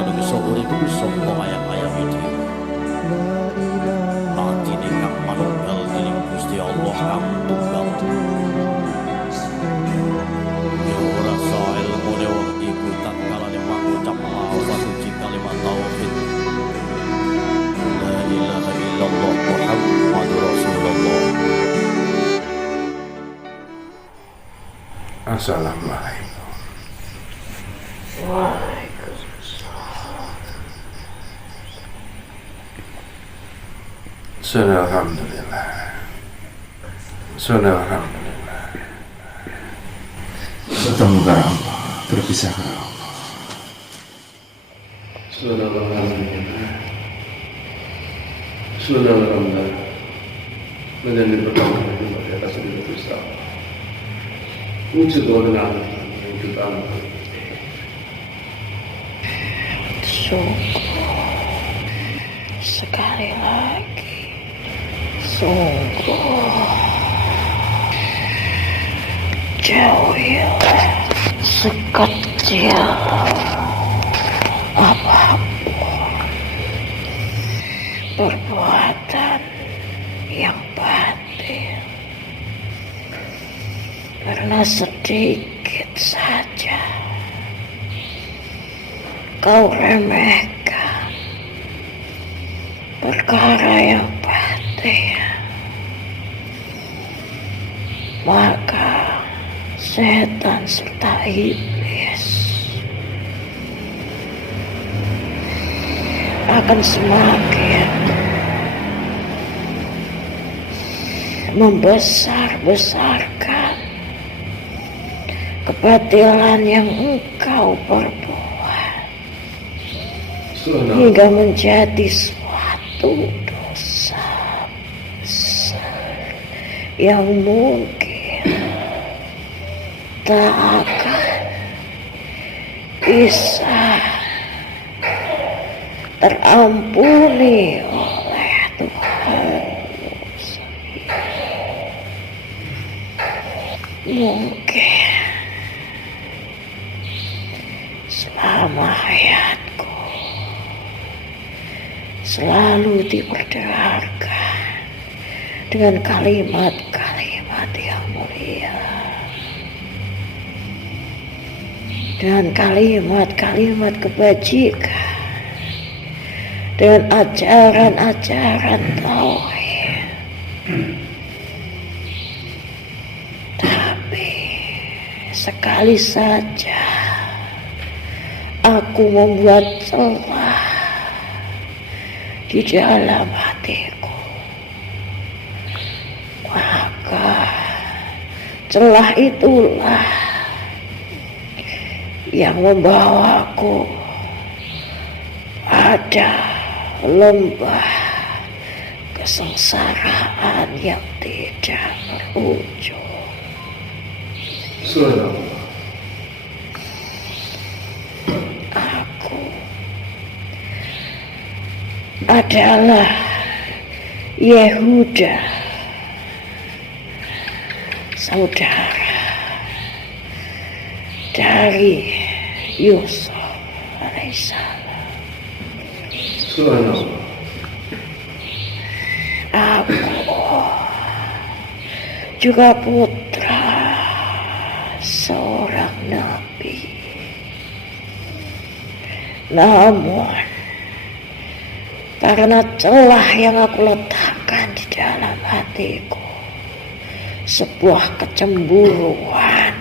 manungsa urip saka ayam-ayam iki. Tatine kang manunggal dening Gusti Allah kang tunggal. Ya ora sae ilmune wong iku tatkalane mangucap lafaz suci kalimat tauhid. La ilaha illallah Muhammadur Rasulullah. Assalamualaikum. Waalaikumsalam. Alhamdulillah. Alhamdulillah. Bertemu kepada Allah, berpisah kepada Allah. Alhamdulillah. Alhamdulillah. Menjadi pertama di atas dunia besar. Wujud orang wujud Allah. Sungguh sekali lagi, sungguh jauhilah sekecil apapun perbuatan yang batil, karena sedikit saja kau remehkan perkara yang batil, maka setan serta iblis akan semakin membesar-besarkan kebatilan yang engkau perbuat hingga menjadi suatu dosa besar yang mungkin tak akan bisa terampuni oleh Tuhan. Mungkin selama hayatku selalu diperdengarkan dengan kalimat-kalimat yang mulia, dengan kalimat-kalimat kebajikan, dengan ajaran-ajaran tauhid. Tapi sekali saja aku membuat celah di dalam hatiku, maka celah itulah yang membawaku pada lembah kesengsaraan yang tidak berujung. Aku adalah Yehuda, saudara dari Yusuf alaihissalam. Aku juga putra seorang nabi. Namun karena celah yang aku letakkan di dalam hatiku, sebuah kecemburuan,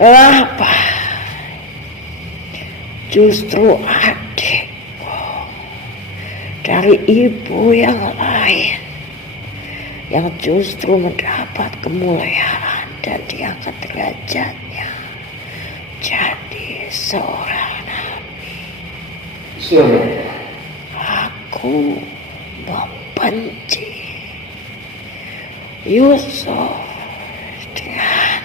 kenapa justru adikku dari ibu yang lain yang justru mendapat kemuliaan dan diangkat derajatnya jadi seorang nabi. Aku membenci Yusuf dengan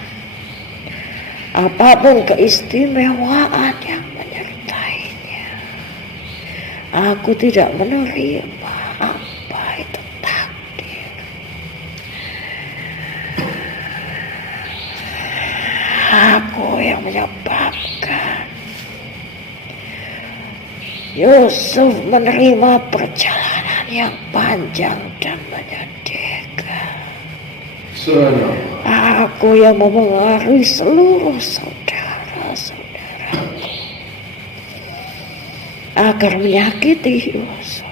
apapun keistimewaan yang menyertainya. Aku tidak menerima apa itu takdir. Aku yang menyebabkan Yusuf menerima perjalanan yang panjang dan menyedihkan. Aku yang memengaruhi seluruh saudara-saudaraku agar menyakiti Yusuf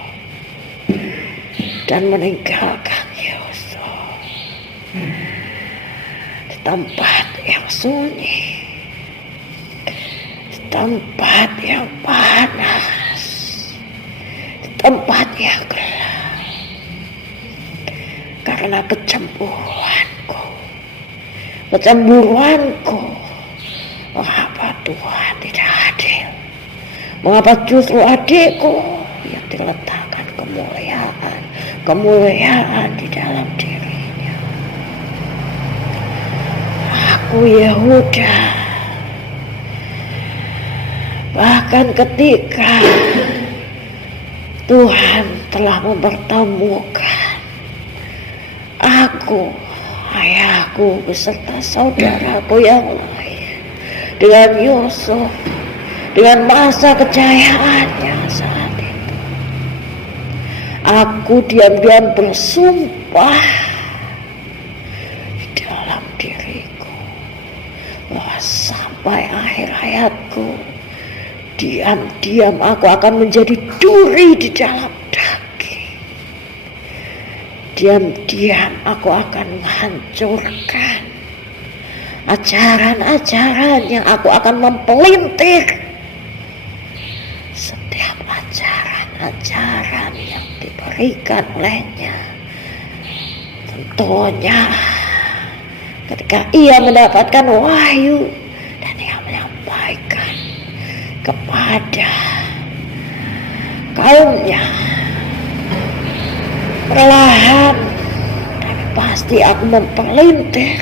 dan meninggalkan Yusuf di tempat yang sunyi, di tempat yang panas, di tempat yang gelap, karena kecemburuanku. Mengapa Tuhan tidak adil? Mengapa justru adikku yang diletakkan kemuliaan di dalam dirinya? Aku Yehuda, bahkan ketika Tuhan telah mempertemukan aku, ayahku beserta saudaraku yang lain dengan Yusuf, dengan masa kejayaannya saat itu, aku diam-diam bersumpah di dalam diriku bahwa sampai akhir hayatku, diam-diam aku akan menjadi duri di dalam daging. Diam-diam aku akan menghancurkan ajaran-ajaran yang aku akan mempelintir. Setiap ajaran-ajaran yang diberikan olehnya, tentunya ketika ia mendapatkan wahyu dan ia menyampaikan kepada kaumnya, perlahan tapi pasti aku mempelintir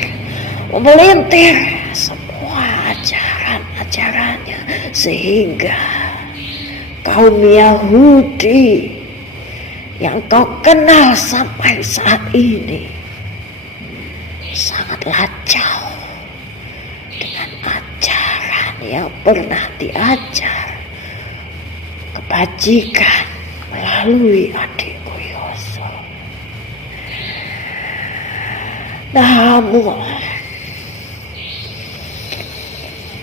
semua ajaran-ajarannya, sehingga kaum Yahudi yang kau kenal sampai saat ini sangatlah jauh dengan ajaran yang pernah diajar kebajikan melalui adikku Yusuf. Namun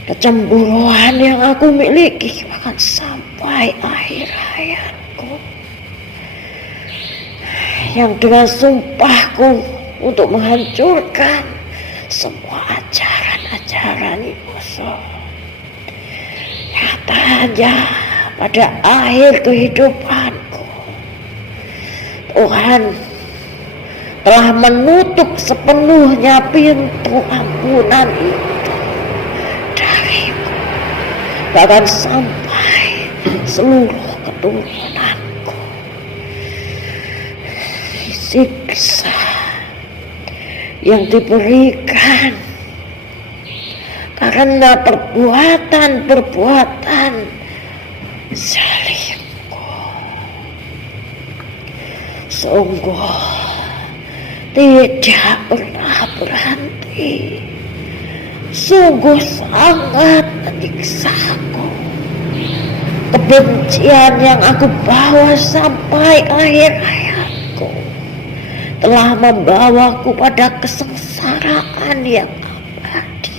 kecemburuan yang aku miliki bahkan sampai akhir hayatku, yang dengan sumpahku untuk menghancurkan semua ajaran-ajaran Yusuf, nyatanya pada akhir kehidupanku Tuhan telah menutup sepenuhnya pintu ampunan itu dariku, bahkan sampai seluruh keturunanku siksa yang diberikan karena perbuatan zalimku sungguh tidak pernah berhenti, sungguh sangat menyiksaku. Kebencian yang aku bawa sampai akhir hayatku telah membawaku pada kesengsaraan yang abadi,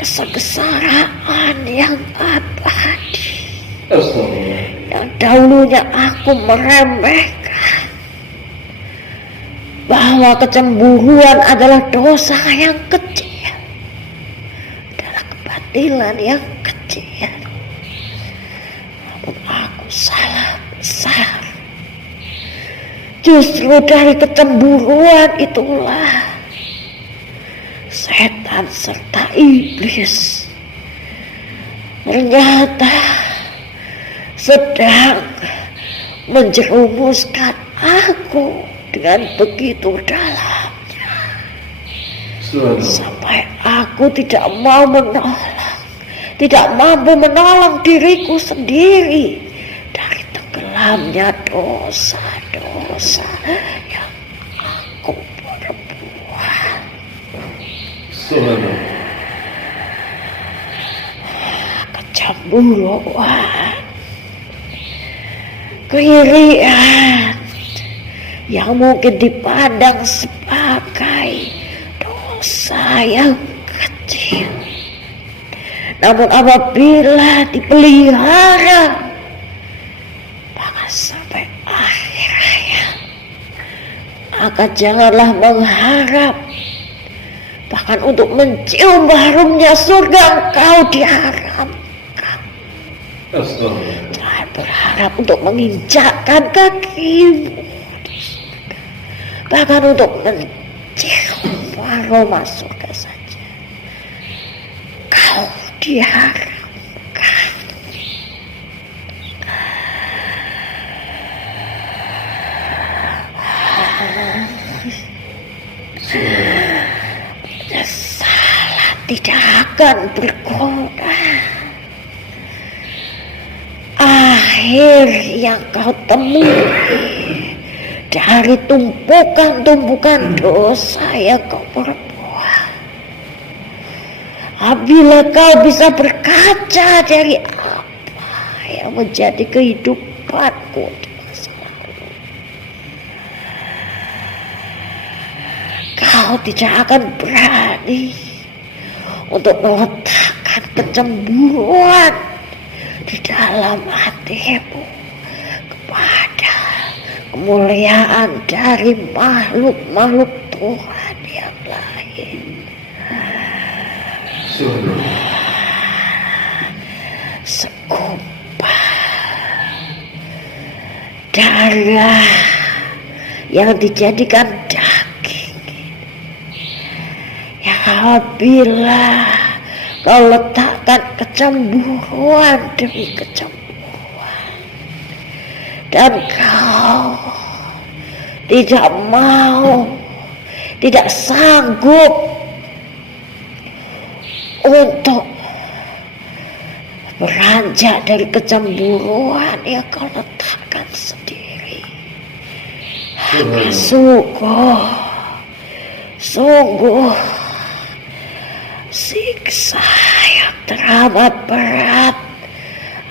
kesengsaraan yang abadi yang dahulunya aku meremehkan bahwa kecemburuan adalah dosa yang kecil, adalah kebatilan yang kecil. Namun aku salah besar. Justru dari kecemburuan itulah setan serta iblis ternyata sedang menjerumuskan aku dengan begitu dalamnya, sampai aku tidak mau menolong, tidak mampu menolong diriku sendiri dari tenggelamnya dosa-dosa yang aku perbuat. Kecemburuan keirian yang mungkin dipandang sebagai dosa yang kecil, namun apabila dipelihara bahkan sampai akhir hayat, maka janganlah mengharap bahkan untuk mencium harumnya surga engkau diharapkan. Jangan berharap untuk menginjakkan kakimu di surga, bahkan untuk mencium aroma surga saja kau diharapkan. Penyesalan tidak akan berguna. Akhir yang kau temui dari tumpukan-tumpukan dosa yang kau perbuat, apabila kau bisa berkaca dari apa yang menjadi kehidupanku di masa lalu, kau tidak akan berani untuk meletakkan kecemburuan di dalam hatimu kepada kemuliaan dari makhluk-makhluk Tuhan yang lain. Segumpal darah yang dijadikan daging, yang apabila kau letakkan kecemburuan demi kecemburuan, dan kau tidak mau, tidak sanggup untuk beranjak dari kecemburuan yang kau letakkan sendiri, maka sungguh siksa yang teramat berat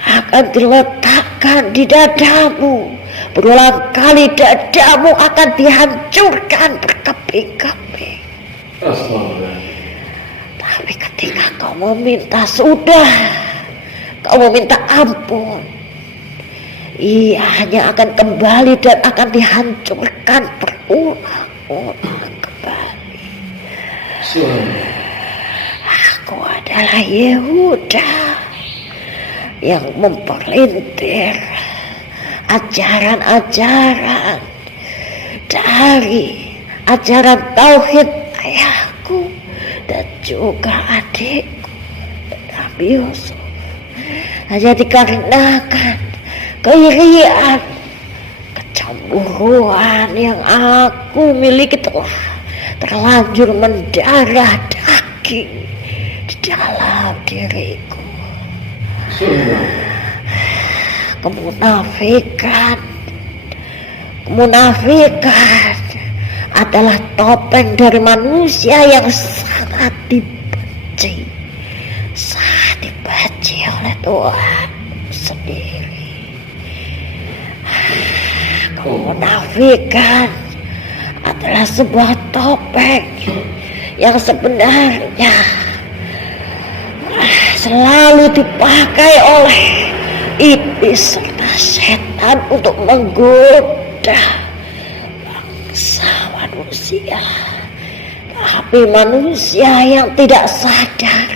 akan diletakkan di dadamu. Berulang kali dadamu akan dihancurkan berkeping-keping. Tapi ketika kau meminta kau meminta ampun, ia hanya akan kembali dan akan dihancurkan berulang-ulang kembali. Aku adalah Yehuda yang memperlintir ajaran-ajaran dari ajaran tauhid ayahku dan juga adikku Nabi Yusuf, hanya dikarenakan keirian, kecemburuan yang aku miliki telah terlanjur mendarah daging di dalam diriku. Kemunafikan adalah topeng dari manusia yang sangat dibenci oleh Tuhan sendiri. Kemunafikan adalah sebuah topeng yang sebenarnya selalu dipakai oleh iblis serta setan untuk menggoda bangsa manusia. Tapi manusia yang tidak sadar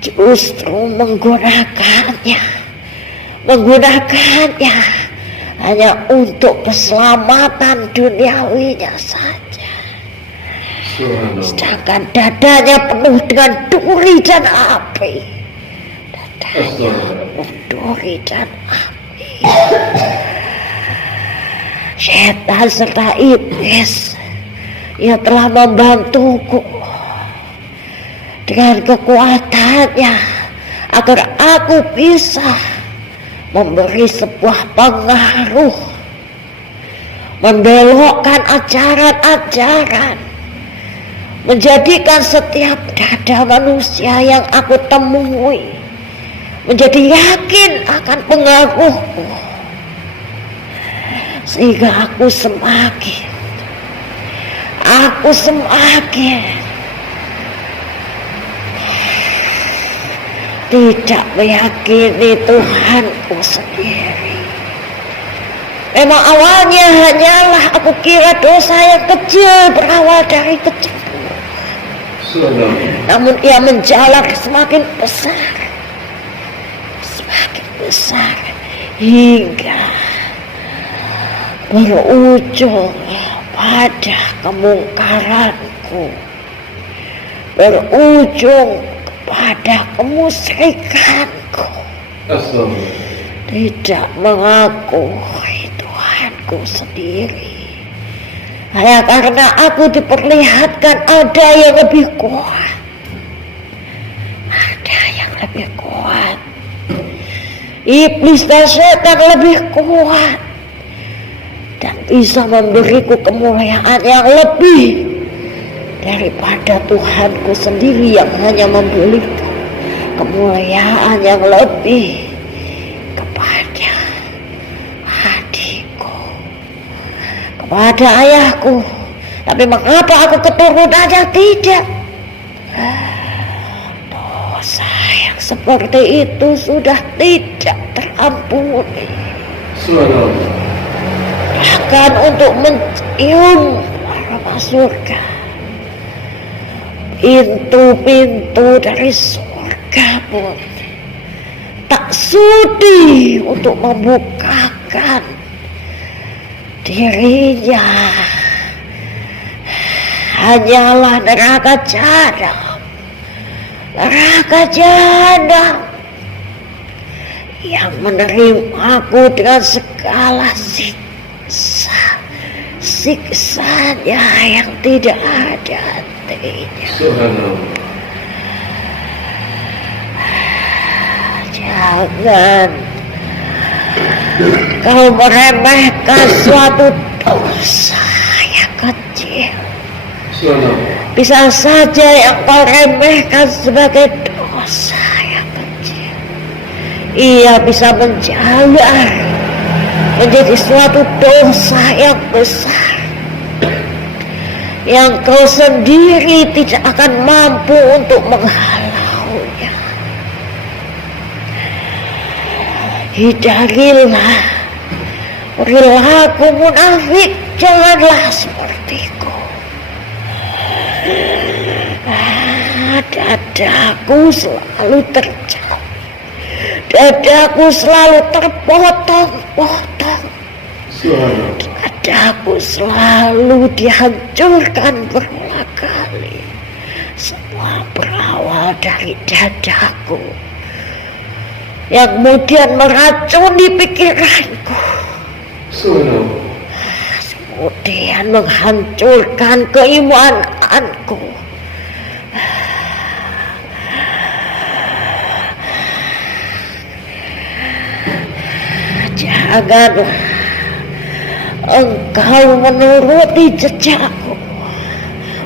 justru menggunakannya hanya untuk keselamatan duniawinya saja. Sedangkan dadanya penuh dengan duri dan api. Setan serta iblis yang telah membantuku dengan kekuatannya agar aku bisa memberi sebuah pengaruh, membelokkan ajaran-ajaran, menjadikan setiap dada manusia yang aku temui menjadi yakin akan pengaruhku, sehingga aku semakin tidak meyakini Tuhanku sendiri. Memang awalnya hanyalah aku kira dosa yang kecil berawal dari kecemburuan. Namun ia menjalar semakin besar hingga berujung pada kemungkaranku, berujung pada kemusyrikanku, tidak mengakui Tuhanku sendiri. Hanya karena aku diperlihatkan ada yang lebih kuat, iblis dan setan lebih kuat dan bisa memberiku kemuliaan yang lebih daripada Tuhanku sendiri yang hanya memberikan kemuliaan yang lebih kepada adikku, kepada ayahku. Tapi mengapa aku keturunannya tidak? Dosa yang seperti itu sudah tidak terampuni. Bahkan untuk mencium aroma surga, pintu-pintu dari surga pun tak sudi untuk membukakan dirinya. Hanyalah neraka jahanam yang menerimaku dengan segala siksanya yang tidak ada hentinya. Jangan kau meremehkan suatu dosa yang kecil. Bisa saja yang kau remehkan sebagai dosa yang kecil, ia bisa menjalar menjadi suatu dosa yang besar yang kau sendiri tidak akan mampu untuk menghalaunya. Hindarilah perilaku munafik, janganlah sepertiku. Dadaku selalu tercabut, dadaku selalu terpotong-potong, dadaku selalu dihancurkan berulang kali. Semua berawal dari dadaku yang kemudian meracuni pikiranku, kemudian menghancurkan keimananku. Janganlah engkau menuruti jejakku,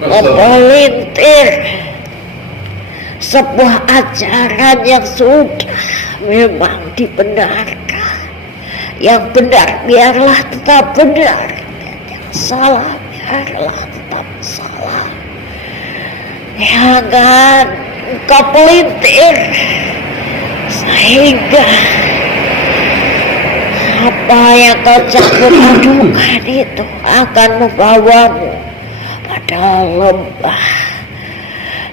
memelintir sebuah ajaran yang sudah memang dibenarkan. Yang benar biarlah tetap benar, yang salah biarlah tetap salah. Jangan engkau pelintir sehingga apa yang kau campur adukan itu akan membawamu pada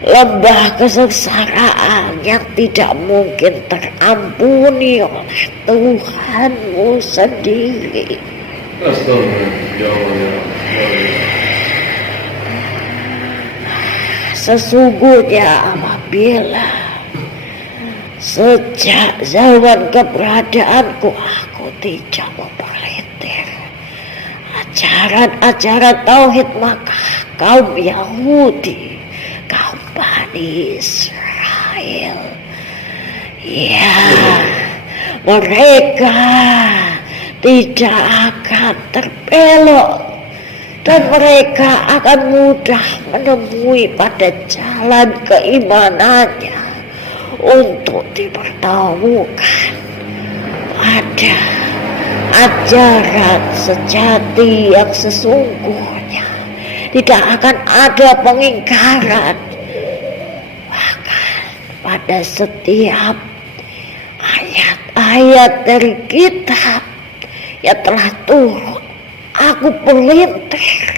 lembah kesengsaraan yang tidak mungkin terampuni oleh Tuhanmu sendiri. Sesungguhnya apabila sejak zaman keberadaanku aku tidak memperlintir ajaran-ajaran tauhid, maka kaum Yahudi, kaum Bani Israel, ya, mereka tidak akan terbelok dan mereka akan mudah menemui pada jalan keimanannya untuk dipertemukan pada ajaran sejati yang sesungguhnya. Tidak akan ada pengingkaran, bahkan pada setiap ayat-ayat dari kitab yang telah turun aku pelintir.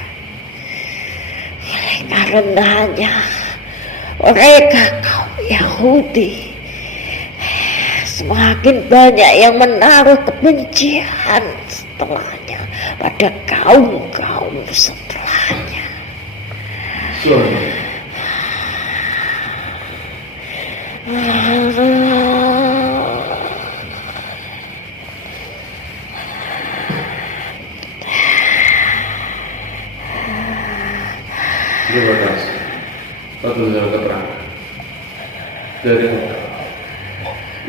Oleh karenanya mereka kaum Yahudi semakin banyak yang menaruh kebencian setelahnya pada kaum-kaum setelahnya. Terima kasih atas keterangan dari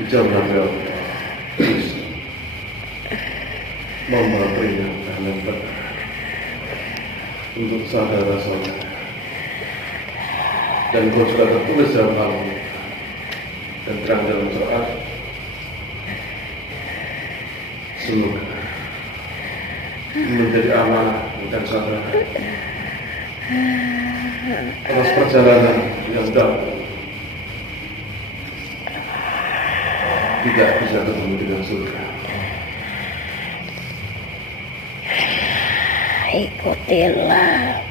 Ijam Nabil memperingatkan yang benar untuk saudara-saudara, dan kau sudah tertulis dalam Alkitab dan terang dalam Al-Quran. Semoga menjadi amanah dan saudara atas perjalanan yang dalam tidak bisa ketemu dengan surga. Ikutilah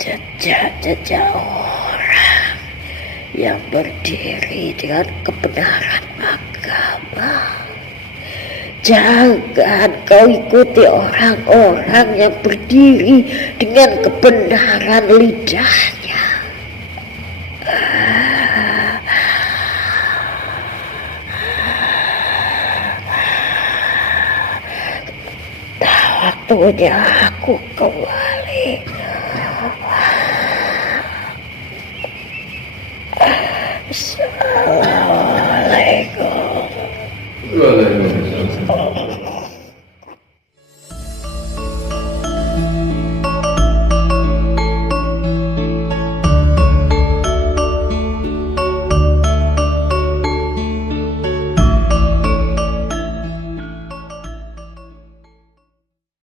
jejak-jejak orang yang berdiri dengan kebenaran agama. Jangan kau ikuti orang-orang yang berdiri dengan kebenaran lidahnya. Waktunya aku kembali. Assalamualaikum. Waalaikumsalam.